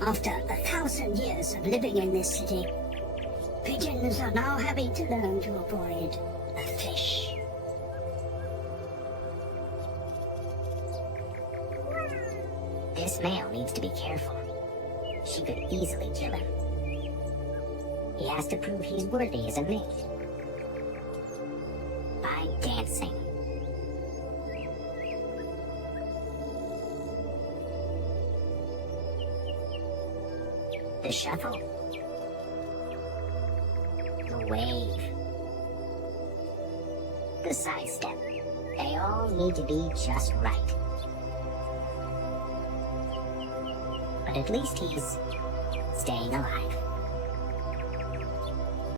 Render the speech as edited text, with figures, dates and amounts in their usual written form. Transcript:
After 1,000 years of living in this city, pigeons are now having to learn to avoid a fish. This male needs to be careful. She could easily kill him. He has to prove he's worthy as a mate. By dancing. The shuffle. The wave. The sidestep. They all need to be just right. But at least he's staying alive.